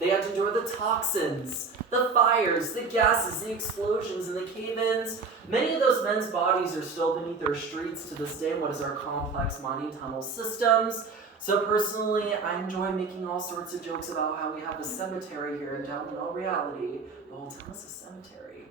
They had to endure the toxins, the fires, the gases, the explosions, and the cave-ins. Many of those men's bodies are still beneath our streets to this day in what is our complex mining tunnel systems. So personally, I enjoy making all sorts of jokes about how we have a cemetery here in town, in all reality, the whole town is a cemetery.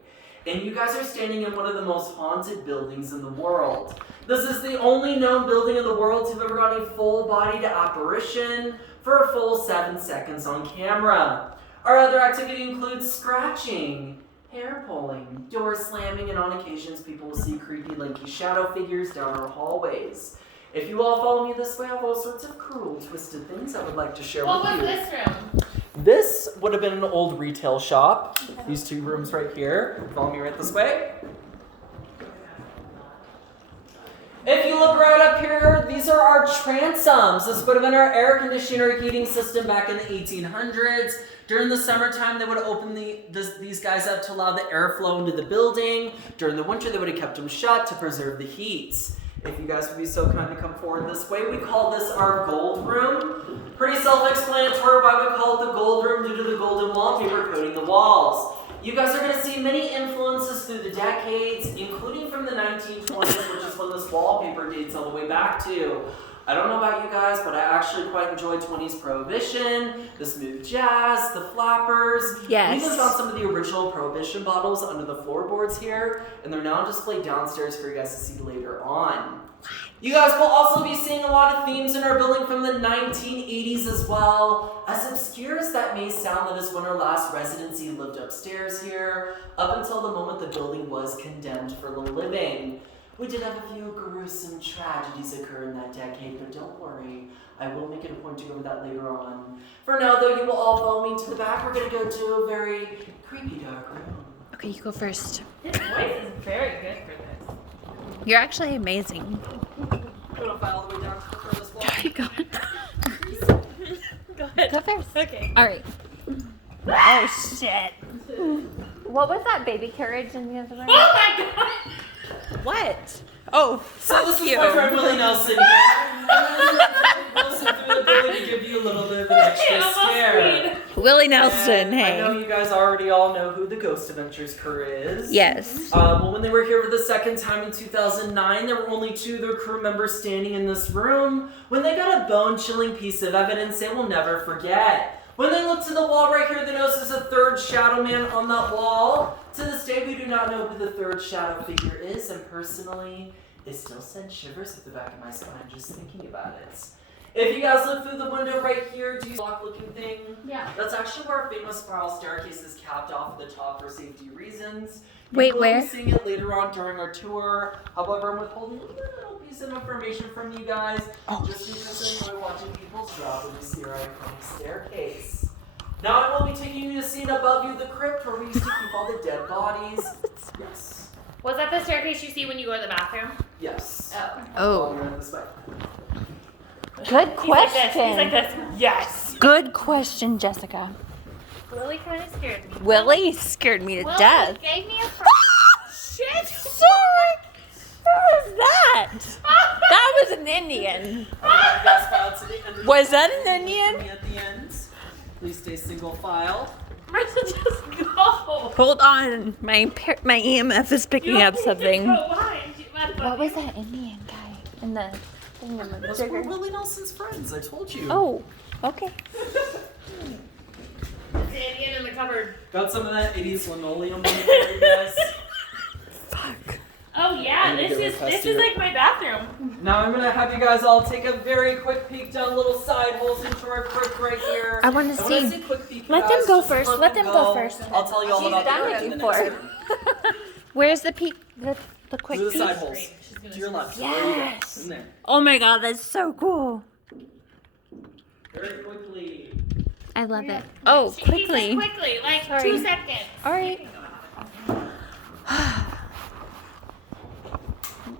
And you guys are standing in one of the most haunted buildings in the world. This is the only known building in the world to have ever got a full-bodied apparition for a full 7 seconds on camera. Our other activity includes scratching, hair pulling, door slamming, and on occasions people will see creepy, lanky shadow figures down our hallways. If you all follow me this way, I have all sorts of cruel, twisted things I would like to share with you. What was this room? This would have been an old retail shop. These two rooms right here. Follow me right this way. If you look right up here, these are our transoms. This would have been our air conditioning or heating system back in the 1800s. During the summertime, they would have opened these guys up to allow the airflow into the building. During the winter, they would have kept them shut to preserve the heat. If you guys would be so kind to come forward this way, we call this our gold room. Pretty self-explanatory why we call it the gold room due to the golden wallpaper coating the walls. You guys are going to see many influences through the decades, including from the 1920s, which is when this wallpaper dates all the way back to. I don't know about you guys, but I actually quite enjoy 20s Prohibition, the smooth jazz, the flappers. Yes. We even found some of the original Prohibition bottles under the floorboards here, and they're now displayed downstairs for you guys to see later on. You guys will also be seeing a lot of themes in our building from the 1980s as well. As obscure as that may sound, that is when our last residency lived upstairs here, up until the moment the building was condemned for the living. We did have a few gruesome tragedies occur in that decade, but don't worry, I will make it a point to go over that later on. For now, though, you will all follow me to the back. We're going to go to a very creepy dark room. Okay, you go first. His voice is very good for this. You're actually amazing. I'm going to file all the way down to the furthest wall. Keep going. Go ahead. Go first. Okay. All right. Oh, shit. What was that baby carriage in the other room? Oh my god! What? Oh, So this fuck is you. my friend Willie Nelson here. Wilson through the building to give you a little bit of an extra scare. Willie Nelson, And hey. I know you guys already all know who the Ghost Adventures crew is. Yes. Well, when they were here for the second time in 2009, there were only 2 of their crew members standing in this room when they got a bone-chilling piece of evidence they will never forget. When they look to the wall right here, they notice there's a third shadow man on that wall. To this day, we do not know who the third shadow figure is, and personally, it still sends shivers up the back of my spine just thinking about it. If you guys look through the window right here, do you see the block-looking thing? Yeah. That's actually where our famous spiral staircase is capped off at the top for safety reasons. Wait, will where? be seeing it later on during our tour. However, I'm withholding a little piece of information from you guys, just because I enjoy watching people's drop when you see our iconic staircase. Now I will be taking you to the scene above you, the crypt where we used to keep all the dead bodies. Yes. Was that the staircase you see when you go to the bathroom? Yes. Oh. Follow me right this way. Good He's like this. question. He's like this. Yes. Good question, Jessica. Willie kind of scared me. Willie scared me to Willie death. gave me a Shit! Sorry! What was that? That was an Indian. Alright, you guys file to the end. Was that an Indian? At the end. Please stay single file. Where's it just go? Hold on. My EMF is picking up something. What What was that Indian guy in the thing in the Those were Willie Nelson's friends, I told you. Oh, okay. The Indian in the cupboard. Got some of that 80s linoleum for you guys. Fuck. Oh yeah, I'm gonna this get is like my bathroom. Now I'm gonna have you guys all take a very quick peek down little side holes into our crypt right here. I wanna And when I see. say quick peek, Let you them guys, go just first. let Let them them go first. I'll tell you all She's about done the with in you the for. next one. Where's the peak? The quick Through the peek? side holes. To your left. There you Yes. go. In there. Oh my god, that's so cool. Very quickly. I love it. Oh, He quickly. said quickly, like Sorry. 2 seconds. All right.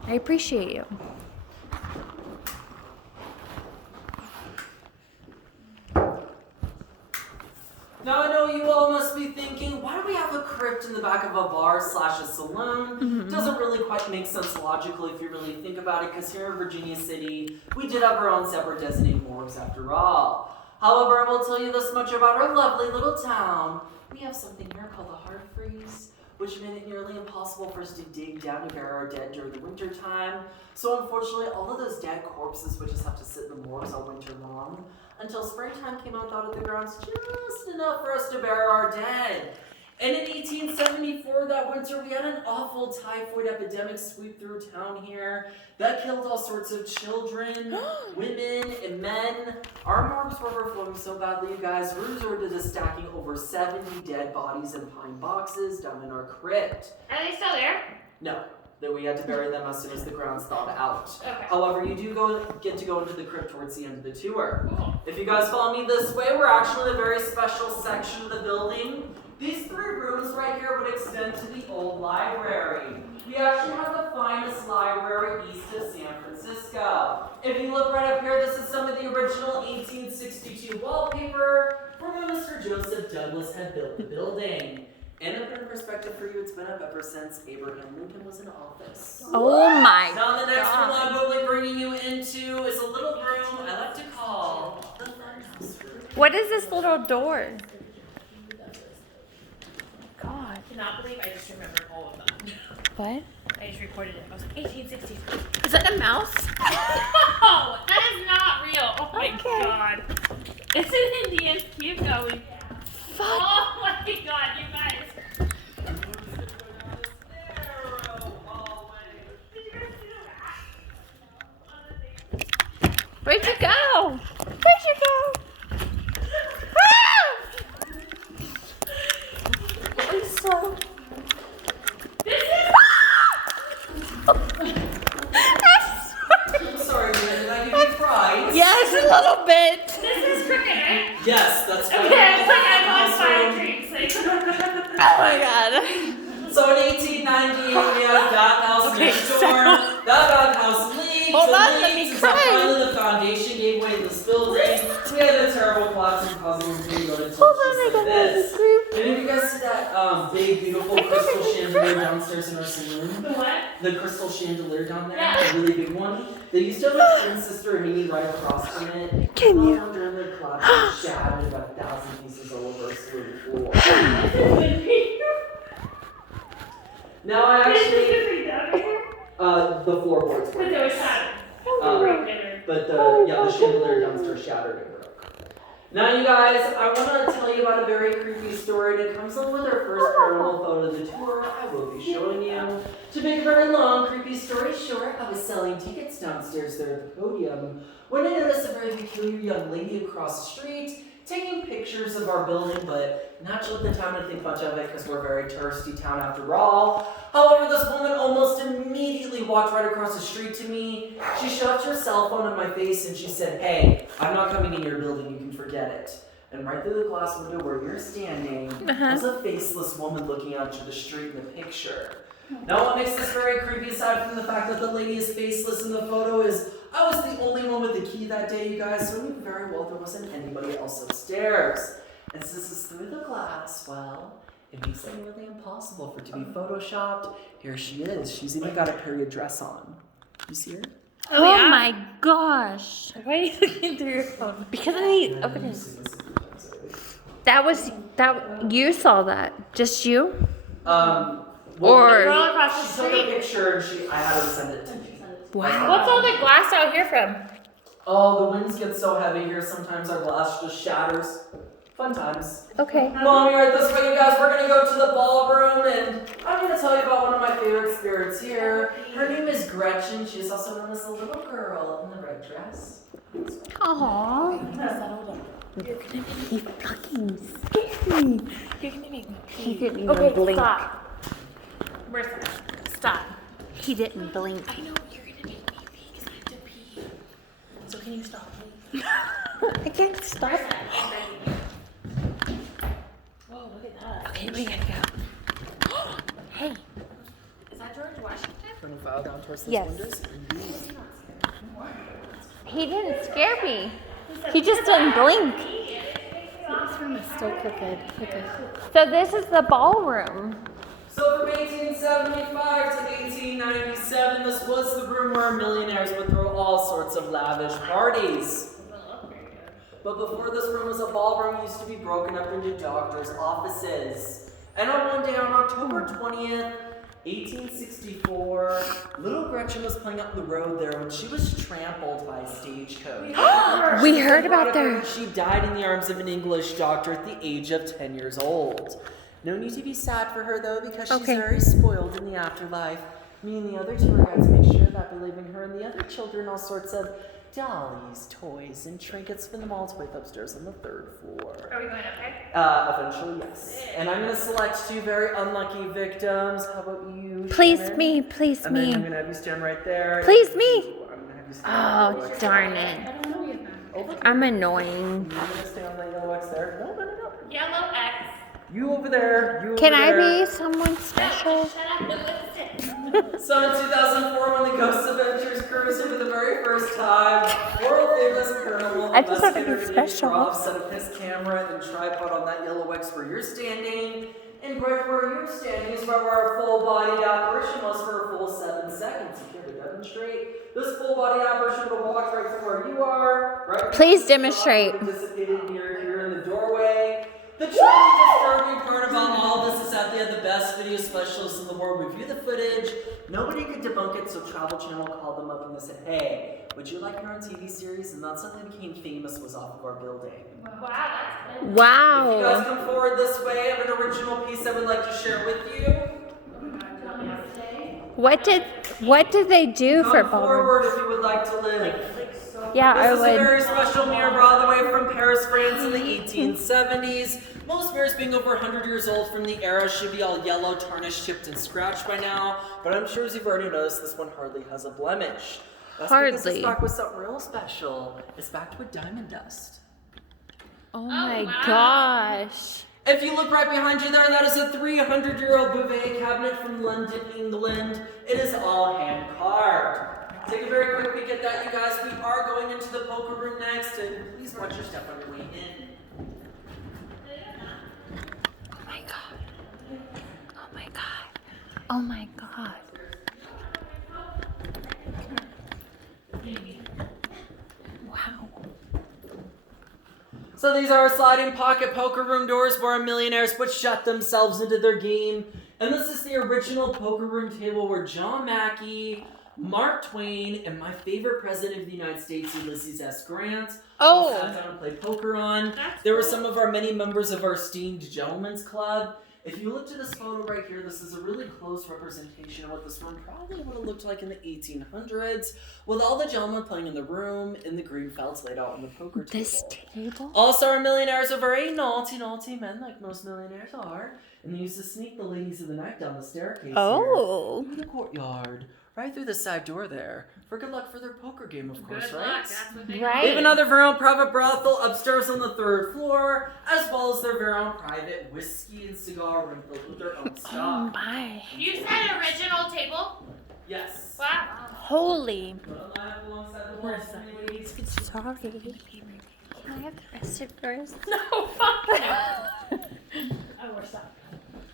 I appreciate you. Now I know you all must be thinking, why do we have a crypt in the back of a bar / a saloon? Doesn't really quite make sense logically if you really think about it, because here in Virginia City, we did have our own separate designated morgues after all. However, I will tell you this much about our lovely little town. We have something here called the heart freeze, which made it nearly impossible for us to dig down to bury our dead during the winter time. So unfortunately, all of those dead corpses would just have to sit in the morgues all winter long until springtime came out, thawed out the grounds just enough for us to bury our dead. And in 1874, that winter, we had an awful typhoid epidemic sweep through town here that killed all sorts of children, women, and men. Our morgues were overflowing so badly, you guys, we resorted to stacking over 70 dead bodies in pine boxes down in our crypt. Are they still there? No, that we had to bury them as soon as the grounds thawed out. Okay. However, you do get to go into the crypt towards the end of the tour. Cool. If you guys follow me this way, we're actually in a very special section of the building. These 3 rooms right here would extend to the old library. We actually have the finest library east of San Francisco. If you look right up here, this is some of the original 1862 wallpaper from when Mr. Joseph Douglas had built the building. And to put in perspective for you, it's been up ever since Abraham Lincoln was in office. Oh my Now the next God. room I'm going to be bringing you into is a little room I like to call the funhouse room. What is this little door? God. I cannot believe I just remembered all of them. What? I just recorded it. I was like, 1863. Is that a mouse? No, that is not real. Oh my Okay. god. It's an Indian. Keep going. Fuck. Oh my god, you guys. Where'd you go? Where'd you go? Ah! I'm so. I'm sorry, man. Did I give you fries? Yes, a little bit. This is cricket, right? Yes, that's Okay, right. it's like I bought 5 drinks. Like, Oh my God. So in 1898, we had a bathhouse next door. That bathhouse leaked. Hold and on, let leaked, me and cry. So finally, the foundation gave way to this building. We had a terrible collapse and causing it to go to Hold on, I just like got this. this group. Did you guys see that big, beautiful crystal chandelier downstairs in our saloon? the what? The crystal chandelier down there, Yeah. the really big one. They used to have a twin sister Hiiiii right across from it. Can you? However, during the collapse, it shattered about 1,000 pieces all over our saloon floor. Now I actually, the floorboards were. But they were shattered. But the chandelier downstairs shattered and broke. Now you guys, I want to tell you about a very creepy story, and it comes along with our first paranormal photo of the tour I will be showing you. To make a very long, creepy story short, I was selling tickets downstairs there at the podium when I noticed a very peculiar young lady across the street taking pictures of our building, but not to let the town to think much of it because we're a very touristy town after all. However, this woman almost immediately walked right across the street to me. She shoved her cell phone in my face and she said, "Hey, I'm not coming in your building, you can forget it." And right through the glass window where you're standing was a faceless woman looking out to the street in the picture. Now what makes this very creepy, aside from the fact that the lady is faceless in the photo, is I was the only one with the key that day, you guys, so I knew very well there wasn't anybody else upstairs. And since it's through the glass, well, it makes it nearly impossible for it to be photoshopped. Here she is. She's even got a period dress on. You see her? Oh my gosh. Why are you looking through your phone? Because I need open it. You saw that. Just you? Well, Or- Girl across she the took a street. picture and I had her send it to me. Wow. What's all the glass out here from? Oh, the winds get so heavy here, sometimes our glass just shatters. Fun times. Okay. Mommy, right this way, you guys. We're gonna go to the ballroom, and I'm gonna tell you about one of my favorite spirits here. Her name is Gretchen. She's also known as the little girl in the red dress. Aww. You're gonna make me fucking scary. You're gonna make me He didn't even blink. Stop. Where's that? Stop. He didn't blink. I know you're gonna make me pee because I have to pee. So can you stop, please? I can't stop. Whoa, look at that. Okay, we gotta go. Hey. Is that George Washington? Gonna file down towards those Yes. windows. He didn't scare me. He just didn't blink. This room is so crooked. So this is the ballroom. So from 1875 to 1897, this was the room where millionaires would throw all sorts of lavish parties. But before this room was a ballroom, it used to be broken up into doctors' offices. And on one day on October 20th, 1864, little Gretchen was playing up the road there when she was trampled by a stagecoach. We heard about her. that. She died in the arms of an English doctor at the age of 10 years old. No need to be sad for her though, because she's very spoiled in the afterlife. Me and the other tour guides make sure that by leaving her and the other children all sorts of dollies, toys, and trinkets for them all to wait upstairs on the 3rd floor. Are we going up there? Eventually, yes. And I'm going to select 2 very unlucky victims. How about you, Please Shannon? me, please And then I'm me. going to have you stand right there. Please me. I'm going to have you stand Oh, darn it. I don't know yet. I'm annoying. You're going to stay on that yellow X there. No. Yellow X. You over there. You over Can I there. be someone special? Shut up and listen. So in 2004, when the Ghost Adventures cruised for the very first time, world famous paranormal I just thought it'd be investigator Dave special. Groff set up his camera and tripod on that yellow X where you're standing. And right where you're standing is right where our full-bodied apparition was for a full 7 seconds. If you ever demonstrate, this full-bodied apparition will walk right from where you are. Right. Please demonstrate. Dissipated here in the doorway. The truly disturbing part about all this is that they had the best video specialists in the world review the footage. Nobody could debunk it, so Travel Channel called them up and they said, hey, would you like your own TV series? And that's how they became famous, was off of our building. Wow, that's good. If you guys Wow. come forward this way, I have an original piece I would like to share with you. What did they do for Come ballroom? forward if you would like to live. Yeah, I This is a would. very special mirror brought all the way from Paris, France in the 1870s. Most mirrors being over 100 years old from the era should be all yellow, tarnished, chipped, and scratched by now. But I'm sure as you've already noticed, this one hardly has a blemish. That's because Hardly. it's back with something real special. It's backed with diamond dust. Oh my wow. gosh. If you look right behind you there, that is a 300-year-old Bouvet cabinet from London, England. It is all hand-carved. Take a very quick peek at that, you guys. We are going into the poker room next, and please watch your step on your way in. Oh my god. Oh my god. Oh my god. Wow. So these are sliding pocket poker room doors where millionaires would shut themselves into their game. And this is the original poker room table where John Mackey, Mark Twain, and my favorite president of the United States, Ulysses S. Grant, all sat down and played poker on. There were some of our many members of our esteemed Gentlemen's Club. If you look to this photo right here, this is a really close representation of what this room probably would have looked like in the 1800s, with all the gentlemen playing in the room, in the green felts laid out on the poker table. This table? All-star millionaires are very naughty men, like most millionaires are, and they used to sneak the ladies of the night down the staircase Oh. here, through the courtyard, right through the side door there, for good luck for their poker game, of course, Good right? luck. That's what they Right. They have another very own private brothel upstairs on the 3rd floor, as well as their very own private whiskey and cigar room filled with their own Oh stock. my. You said original table? Yes. Wow. Holy. Well, I have alongside the walls, ladies. Sorry. Can I have the rest of yours? No, fuck no.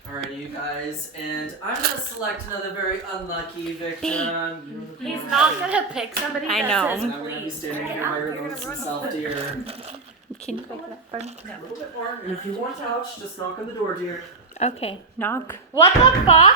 Alrighty, you guys, and I'm gonna select another very unlucky victim. He's not gonna pick somebody I that know. says And I'm gonna be standing here by your nose and self, dear. Can you pick it up for me? A little bit more, and if you want out, just knock on the door, dear. Okay, knock. What the fuck?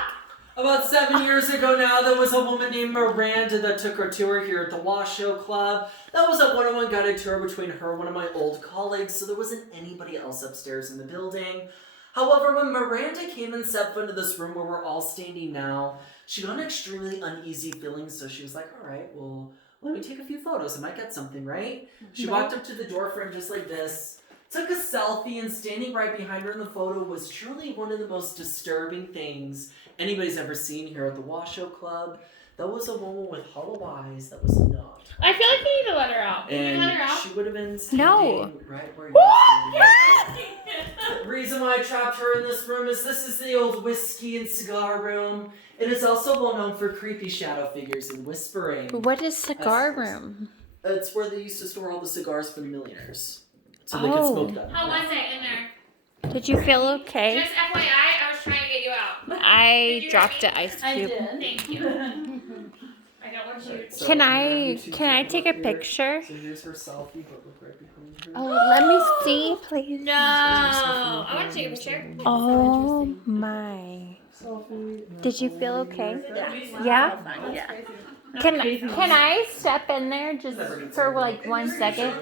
About 7 years ago now, there was a woman named Miranda that took her tour here at the Washoe Club. That was a one-on-one guided tour between her and one of my old colleagues, so there wasn't anybody else upstairs in the building. However, when Miranda came and stepped into this room where we're all standing now, she got an extremely uneasy feeling, so she was like, all right, well, let me take a few photos. I might get something, right? She walked up to the door frame just like this, took a selfie, and standing right behind her in the photo was truly one of the most disturbing things anybody's ever seen here at the Washoe Club. That was a woman with hollow eyes that was not. I feel like you need to let her out. Can you let her And out? she would have been standing No. right where What? you're standing. The reason why I trapped her in this room is this is the old whiskey and cigar room. It is also well known for creepy shadow figures and whispering. What is cigar That's- room? It's where they used to store all the cigars for the millionaires. So they could Oh. smoke them. How was it in there? Did you feel okay? Just FYI, I was trying to get you out. I you dropped hear an ice I cube. did. Thank you. I don't want you So Can I'm gonna have I you two can I take a take a look here. picture? So here's her selfie, but look right behind Oh, let me see, please. No. I want to take a picture. Oh my. Did you feel okay? Yeah? Yeah. Can I step in there just for like 1 second?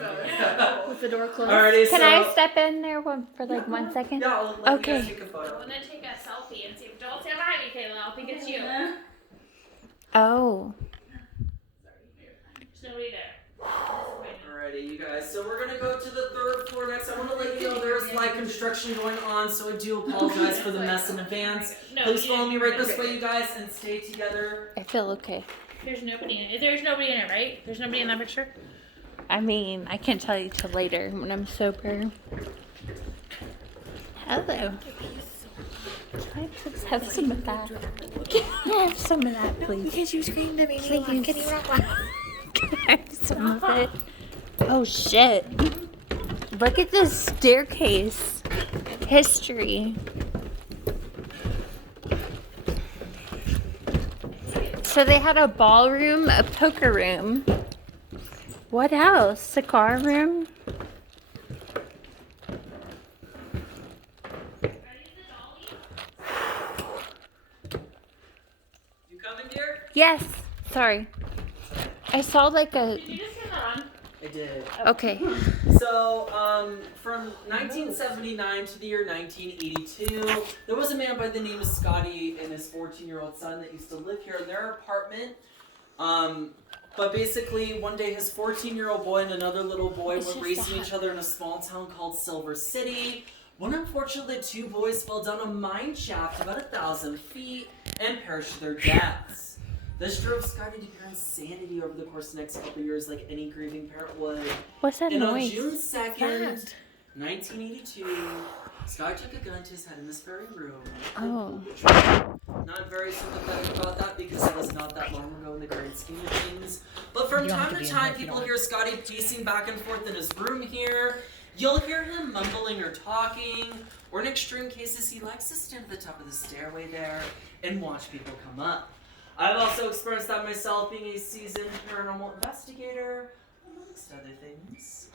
With the door closed. Alrighty, Can so I step in there for like 1 second? yeah, I'll let you Okay. guys take a photo. I'm gonna take a selfie and see if don't stand behind me, Kayla. I'll think it's you. Oh. There's nobody there. Alrighty, you guys. So we're gonna go to the 3rd floor next. I want to let you know there's light construction going on, so I do apologize for the mess in advance. No, Please you follow me didn't. right this way, you guys, and stay together. I feel okay. There's nobody in it. There's nobody in it, right? There's nobody in that picture? I mean, I can't tell you till later when I'm sober. Hello. Can I please have some of that? Can I have some of that, please? Because you screamed at me. Please. Can I have some of it? Oh shit. Look at this staircase. History. So they had a ballroom, a poker room. What else? Cigar room? You coming, dear? Yes. Sorry. I saw like a. Did you just hear that run? I did. Okay. So, from 1979 to the year 1982, there was a man by the name of Scotty and his 14-year-old son that used to live here in their apartment. But basically, one day his 14-year-old boy and another little boy were racing each other in a small town called Silver City. When unfortunately the two boys fell down a mine shaft about 1,000 feet and perished to their deaths. This drove Scotty to pure insanity over the course of the next couple of years, like any grieving parent would. What's that And on noise? June 2nd, 1982, Scotty took a gun to his head in this very room. Oh. Not very sympathetic about that because it was not that long ago in the grand scheme of things. But from time to time, people hear Scotty pacing back and forth in his room here. You'll hear him mumbling or talking, or in extreme cases, he likes to stand at the top of the stairway there and watch people come up. I've also experienced that myself, being a seasoned paranormal investigator, amongst other things.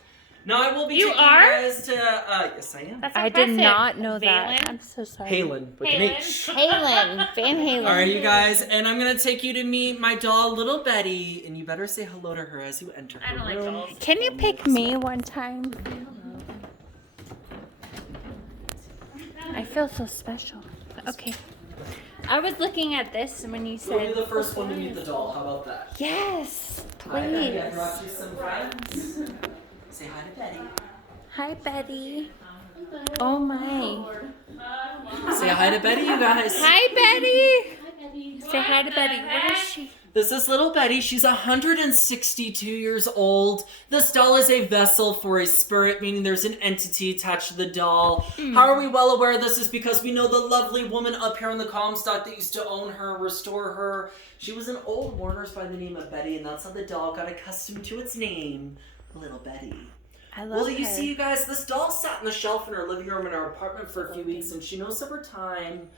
Now I will be taking you guys to, yes I am. That's I did impressive. not know that. Valen? I'm so sorry. Halen, with an Halen. H. Halen. Van Halen. Alright you guys, and I'm gonna take you to meet my doll, little Betty, and you better say hello to her as you enter her I don't like room. dolls. Can you pick me one time? I feel so special. Okay. I was looking at this when you You'll be said the first one to meet the doll, how about that? yes, Hi Betty, I please. brought you some friends. Say hi to Betty. Hi, Betty. Oh my. Say hi to Betty, you guys. Hi, Betty. Say hi to Betty. What is she? This is little Betty. She's 162 years old. This doll is a vessel for a spirit, meaning there's an entity attached to the doll. How are we well aware of this? Is because we know the lovely woman up here in the Comstock that used to own her, restore her. She was an old Warner's by the name of Betty, and that's how the doll got accustomed to its name, little Betty. I love Well, you her. see, you guys, this doll sat on the shelf in her living room in our apartment for a few weeks, and she knows over time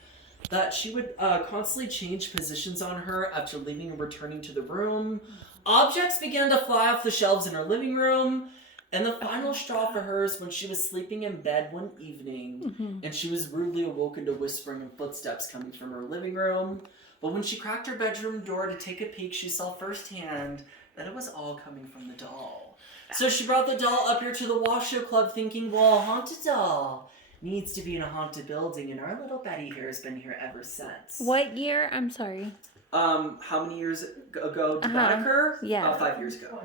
that she would constantly change positions on her after leaving and returning to the room. Objects began to fly off the shelves in her living room, and the final straw for her is when she was sleeping in bed one evening, and she was rudely awoken to whispering and footsteps coming from her living room. But when she cracked her bedroom door to take a peek, she saw firsthand that it was all coming from the doll. So she brought the doll up here to the Washoe Club thinking, well, a haunted doll needs to be in a haunted building, and our little Betty here has been here ever since. What year? I'm sorry. How many years ago did that occur? Yeah. 5 years ago.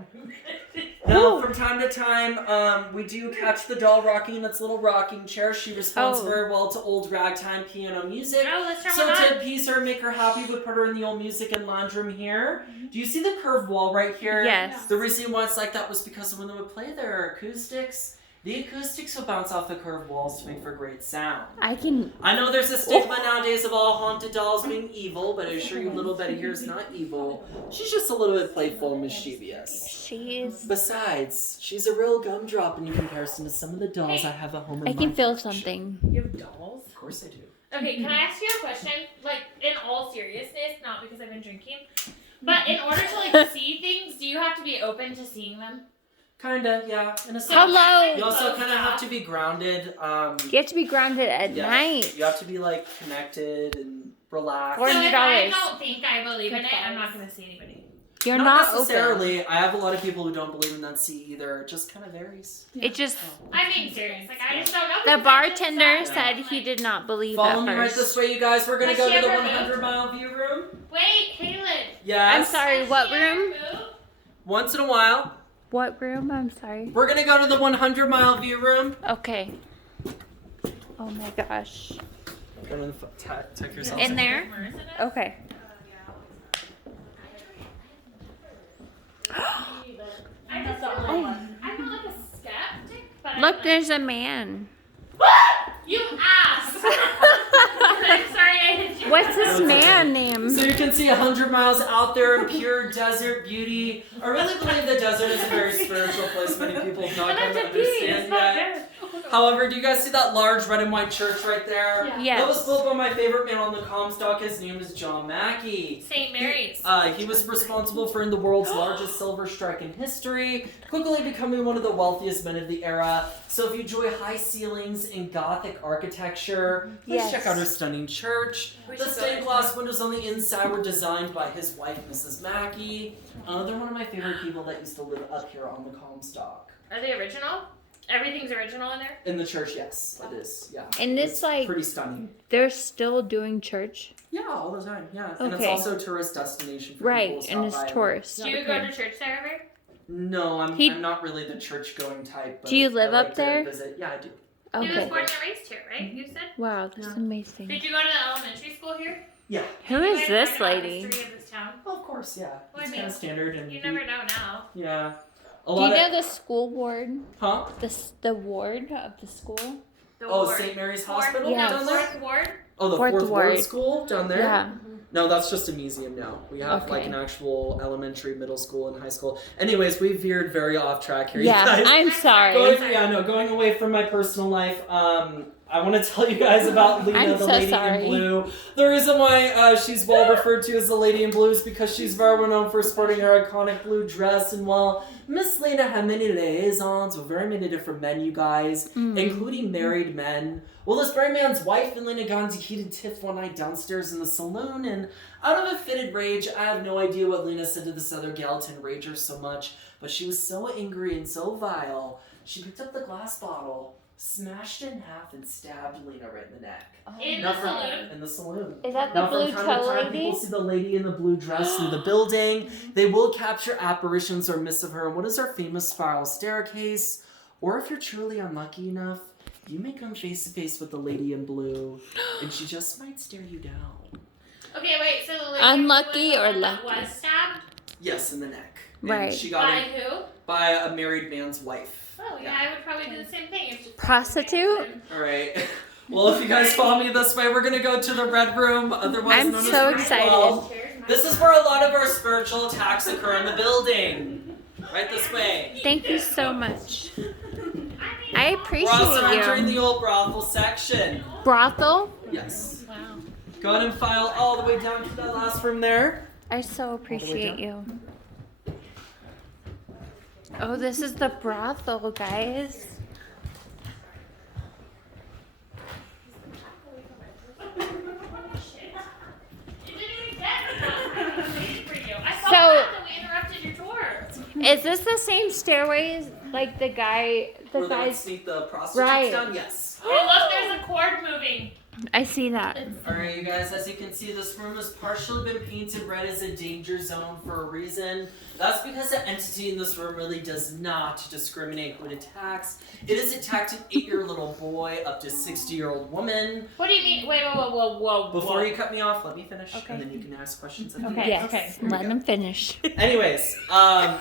Now, from time to time, we do catch the doll rocking in its little rocking chair. She responds very well to old ragtime piano music. Oh, let's turn So one to on. appease her and make her happy, we put her in the old music and lounge room here. Do you see the curved wall right here? Yes. The reason why it's like that was because when they would play their acoustics, the acoustics will bounce off the curved walls to make for great sound. I can. I know there's a stigma nowadays of all haunted dolls being evil, but I assure you little Betty here is not evil. She's just a little bit playful and mischievous. She is. Besides, she's a real gumdrop in comparison to some of the dolls I have at home in I my can feel collection. something. You have dolls? Of course I do. Okay, can I ask you a question? Like, in all seriousness, not because I've been drinking, but in order to, like, see things, do you have to be open to seeing them? Kinda, yeah. In a sense. Hello. You also kind of have to be grounded. You have to be grounded at night. You have to be like connected and relaxed. So if I $40. don't think I believe in it, I'm not going to see anybody. You're not not necessarily. open. I have a lot of people who don't believe in that sea either. It just kind of varies. It just. I'm being serious. Like, I just don't know. The because I bartender just said he did not believe Follow at me right first. this way, you guys. We're gonna Does go she to the ever move? 100 mile view room. Wait, Kaylin. Yes. I'm sorry, what Does she ever room? move? Once in a while, What room? I'm sorry. we're gonna go to the 100 mile view room. Okay. Oh my gosh. Go to the tuck yourself In there? Rumors in it? Okay. I'm not like a skeptic, but I'm Look, like, there's a man. you ass! I'm sorry I hit you. What's this Okay. man name? So you can see 100 miles out there in pure desert beauty. I really believe the desert is a very spiritual place. Many people have not I'm come to not to pee. It's understand not yet. good. However, do you guys see that large red and white church right there? Yeah. That was Yes. built by my favorite man on the Comstock. His name is John Mackey. St. Mary's. He was responsible for the world's largest silver strike in history, quickly becoming one of the wealthiest men of the era. So if you enjoy high ceilings and Gothic architecture, please Yes. check out his stunning church. We The should go stained there. glass windows on the inside were designed by his wife, Mrs. Mackey. They're one of my favorite people that used to live up here on the Comstock. Are they original? Everything's original in there? In the church, yes, it is. Yeah. And it's like pretty stunning. they're still doing church, Yeah, all the time. Yeah, and it's Okay. also a tourist destination for right? people to And it's stop by. tourist. Do you go to church there ever? No, I'm He- not really the church going type. But Do you live I like up to there? Visit. Yeah, I do. You was Okay. born and raised here, right? You said? Wow, that's Yeah. amazing. Did you go to the elementary school here? Yeah. Who Did you is guys this learn about lady? history of this town? Well, of course, yeah. Well, I It's mean, kind of standard and You never know now. yeah. A Do lot you of know the school ward? huh? The ward of the school? The Oh, ward. St. Mary's Fourth- Hospital Yeah. down there. Fourth ward? Oh, the Fourth fourth ward ward. school down there. Yeah. No, that's just a museum now. We have like Okay. an actual elementary, middle school, and high school. Anyways, we veered very off track here. Yeah, you guys. I'm sorry. Going away from my personal life. I want to tell you guys about Lena, I'm the so lady sorry. in blue. The reason why she's well referred to as the lady in blue is because she's very well known for sporting her iconic blue dress. And while Miss Lena had many liaisons with very many different men, you guys, including married men. Well, this very man's wife and Lena got into heated tiff one night downstairs in the saloon, and out of a fitted rage, I have no idea what Lena said to this other gal to enrage her so much, but she was so angry and so vile, she picked up the glass bottle, smashed it in half, and stabbed Lena right in the neck. In Now the from- saloon? In the saloon. Is that the Now, blue from time toe to time, lady? people see the lady in the blue dress through the building. They will capture apparitions or myths of her. And what is our famous spiral staircase? Or if you're truly unlucky enough, you may come face to face with the lady in blue, and she just might stare you down. Okay, wait, so the lady Unlucky was the or one that lucky? was stabbed? Yes, in the neck. And Right. she got By it who? by a married man's wife. Oh, yeah, I would probably do the same thing. It's just Prostitute? All right. Well, if you guys follow me this way, we're gonna go to the red room, otherwise I'm known so as room excited. 12. This is where a lot of our spiritual attacks occur in the building. Right this way. Thank you so much. I We're also entering appreciate the you. old brothel section. Brothel? Yes. Wow. Go ahead and file all the way down to that last room there. I so appreciate you. Oh, this is the brothel, guys. So- we interrupted your tour. Is this the same stairways like the guy, the Where they would guys? sneak the prostitutes Right. down? Yes. Hey, look, there's a cord moving. I see that. Alright, you guys, as you can see, this room has partially been painted red as a danger zone for a reason. That's because the entity in this room really does not discriminate who it attacks. It has attacked an 8-year little boy up to 60-year-old woman. What do you mean? Wait, whoa. Before you cut me off, let me finish, Okay. and then you can ask questions at the Okay. end. Yes. Let him finish. Anyways, I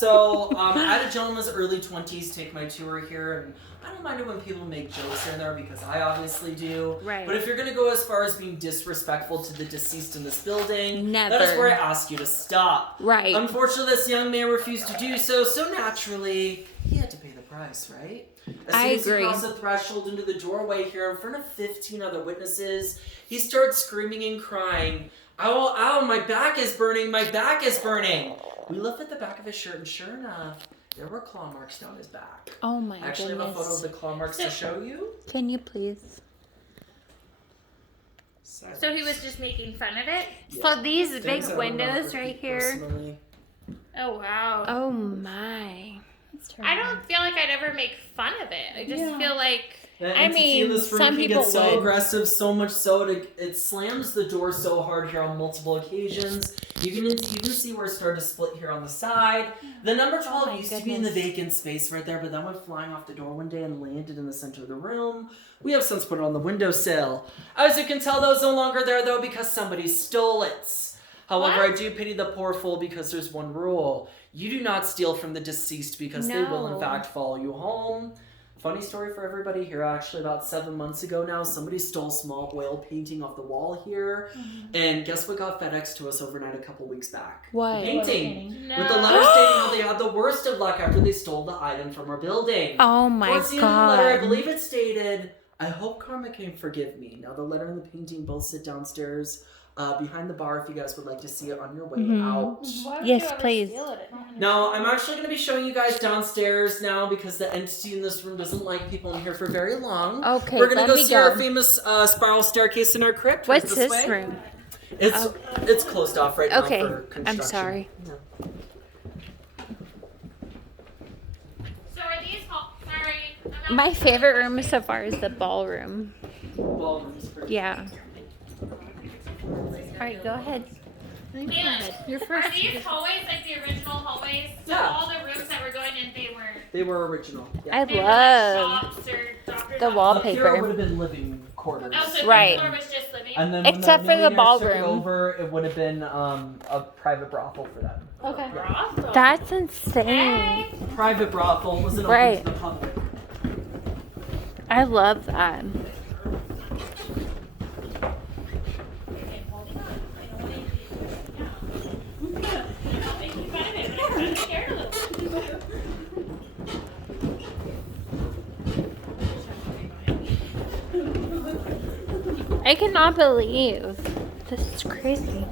had a gentleman's early 20s take my tour here, and I don't mind it when people make jokes here and there because I obviously do. Right. But if you're gonna go as far as being disrespectful to the deceased in this building, Never. that is where I ask you to stop. Right. Unfortunately, this young man refused to do so, so naturally, he had to pay the price, right? As I soon as agree. he crossed the threshold into the doorway here in front of 15 other witnesses, he started screaming and crying, ow, my back is burning, my back is burning. We looked at the back of his shirt, and sure enough, There were claw marks down his back. Oh my I actually have a photo of the claw marks to show you. Can you please? So he was just making fun of it? So these big Things I would not windows right repeat here. personally. Oh, wow. Oh my. I don't feel like I'd ever make fun of it. I just feel like... That I entity in mean, this room some can people get so would. aggressive, so much so it slams the door so hard here on multiple occasions. You can see where it started to split here on the side. The number 12 my used to be in the goodness. vacant space right there, but then went flying off the door one day and landed in the center of the room. We have since put it on the windowsill. As you can tell, that was no longer there though because somebody stole it. However, I do pity the poor fool because there's one rule. You do not steal from the deceased because they will in No. fact follow you home. Funny story for everybody here, actually about 7 months ago now, somebody stole small oil painting off the wall here. And guess what got FedExed to us overnight a couple weeks back? What? The painting. No. With the letter stating how they had the worst of luck after they stole the item from our building. Oh my Towards the end of the letter, I god. believe it stated, I hope karma can forgive me. Now the letter and the painting both sit downstairs behind the bar if you guys would like to see it on your way out. Why would Yes, you ever please. steal it? Now, I'm actually going to be showing you guys downstairs now because the entity in this room doesn't like people in here for very long. Okay, We're going let to go me see our famous spiral staircase in our crypt. Right What's this this way. room? It's closed off right now Okay, for construction. I'm sorry. Yeah. So are these... Sorry. I'm not- My favorite room so far is the ballroom. Ballroom's pretty. Yeah. Alright, go ahead. Caitlin, You're are first. these hallways like the original hallways? So Yeah. all the rooms that we're going in, They were original. Yeah. I they were love like shops or doctor's the offices? Up here wallpaper. would have been living quarters. Oh, so Right. the floor was just living? And then when Except for the millionaires took it ballroom. over, it would have been a private brothel for them. Okay. Brothel. That's insane. Hey. Private brothel wasn't Right. open to the public. I love that. I cannot believe this is crazy.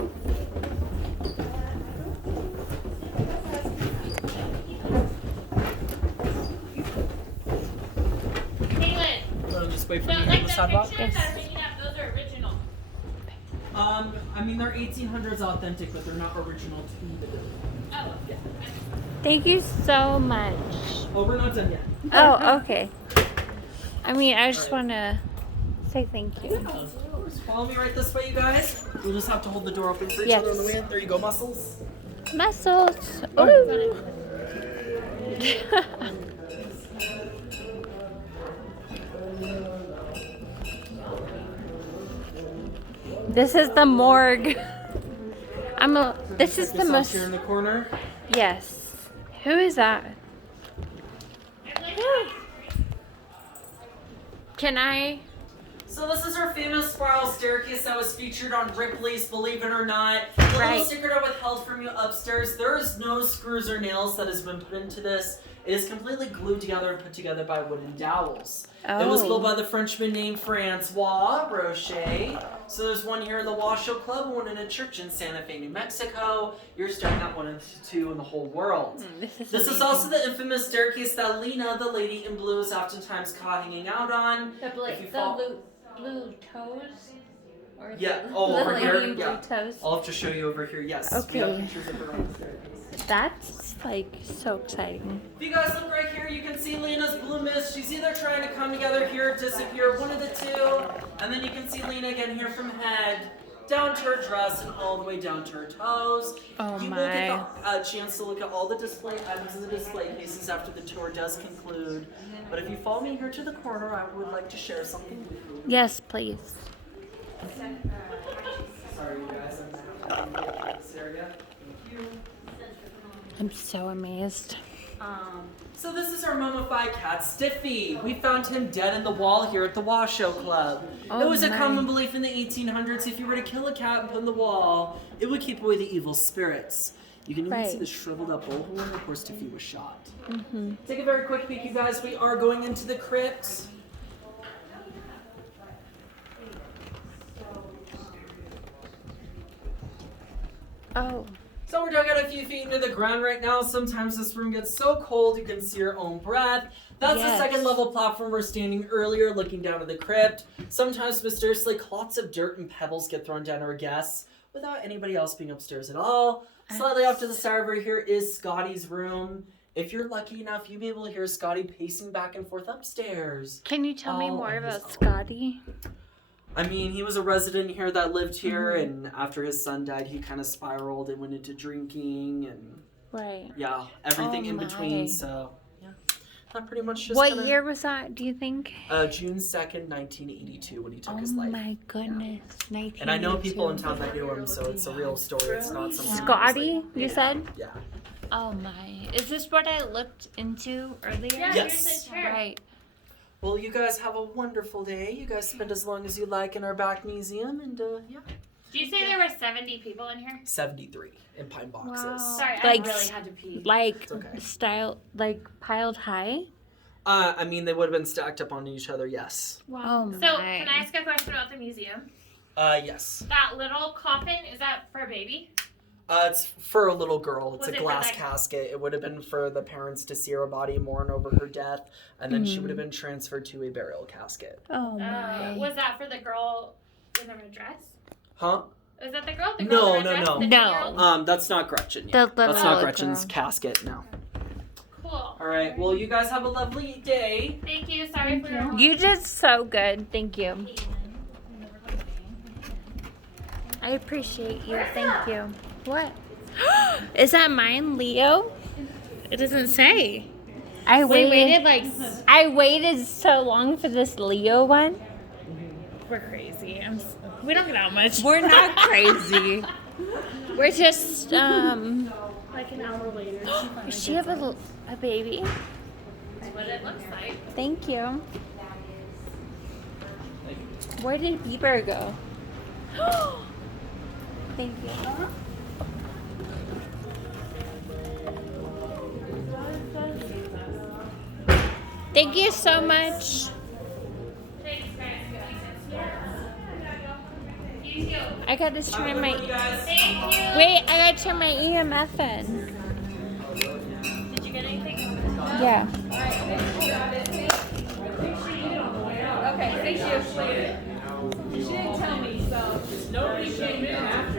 Caitlin, Wanna just wait for so me here on like the the sidewalk? pictures that are hanging up, those are original. I mean they're 1800s authentic, but they're not original to the building. Oh, Yeah. Thank you so much. Oh, we're not done yet. Oh, okay. I mean, I just want to say thank you. Follow me right this way, you guys. We'll just have to hold the door open for each Yes. other on the way in. There you go, muscles. Muscles. Ooh. This is the morgue. This is Check the this out most. here in the corner. Yes. Who is that? Can I? So this is our famous spiral staircase that was featured on Ripley's Believe It or Not. The Right. little secret I withheld from you upstairs, there is no screws or nails that has been put into this. It is completely glued together and put together by wooden dowels. It was built by the Frenchman named Francois Rocher. So there's one here in the Washoe Club and one in a church in Santa Fe, New Mexico. You're staring at one of the two in the whole world. This is also the infamous staircase that Lena, the lady in blue, is oftentimes caught hanging out on. If you fall- blue toes. Or Yeah, over here. Yeah. I'll have to show you over here. Yes, we have Okay. pictures of her on the staircase. That's like so exciting. If you guys look right here, you can see Lena's blue mist. She's either trying to come together here or disappear, one of the two. And then you can see Lena again here from head down to her dress and all the way down to her toes. Oh You will get a chance to look at all the display items in the display cases after the tour does conclude. But if you follow me here to the corner, I would like to share something with you. Yes, please. Sorry, you guys. I'm not in this area. Thank you. I'm so amazed. So this is our mummified cat, Stiffy. We found him dead in the wall here at the Washoe Club. Oh it was a my. common belief in the 1800s if you were to kill a cat and put it in the wall, it would keep away the evil spirits. You can even see Right. the shriveled up old one, of course, Stiffy was shot. Mm-hmm. Take a very quick peek, you guys. We are going into the crypt. Oh. So we're dug out a few feet into the ground right now. Sometimes this room gets so cold you can see your own breath. That's the second level platform we're standing earlier, looking down at the crypt. Sometimes mysteriously clots of dirt and pebbles get thrown down our guests without anybody else being upstairs at all. Slightly off to the side over here is Scotty's room. If you're lucky enough, you'll be able to hear Scotty pacing back and forth upstairs. Can you tell me more about Scotty? I mean, he was a resident here that lived here, and after his son died, he kind of spiraled and went into drinking and yeah, everything in between. So yeah, that pretty much just. What year was that? Do you think? June 2nd, 1982, when he took his life. Oh my goodness, 1982. And I know people in town that knew him, so it's a real story. It's not something. Scotty, you said? Yeah. Oh my! Is this what I looked into earlier? Yeah, Yes. here's the chair. Right. Well, you guys have a wonderful day. You guys spend as long as you like in our back museum, and yeah. Do you say there were 70 people in here? 73 in pine boxes. Wow. Sorry, Like, I really had to pee. Like It's okay. style, like piled high. I mean, they would have been stacked up on each other. Yes. Wow. Oh So, my. can I ask a question about the museum? Yes. That little coffin, is that for a baby? It's for a little girl. It's Was a it for glass that- casket. It would have been for the parents to see her body mourn over her death, and then she would have been transferred to a burial casket. Oh my. Was that for the girl with the red dress? Huh? Was that the girl? The No, girl with the no, red dress? no. The No. 2-year-old? That's not Gretchen. The Yet. little That's not girl. Gretchen's casket. No. Cool. All right. Well, you guys have a lovely day. Thank you. Sorry for the You did so good. Thank you. I appreciate you. Thank you. What? Is that mine, Leo? It doesn't say. I waited. like I waited so long for this Leo one. we're crazy. We don't get out much. We're not crazy. We're just Like an hour later. Does she have a baby? That's what it looks like. Thank you. Where did Bieber go? Thank you. Thank you so much. Thanks, guys. You too. I gotta turn my Thank you. wait. I gotta turn my EMF in. Did you get anything? Yeah. Okay, thank you. She didn't tell me, so nobody came in after.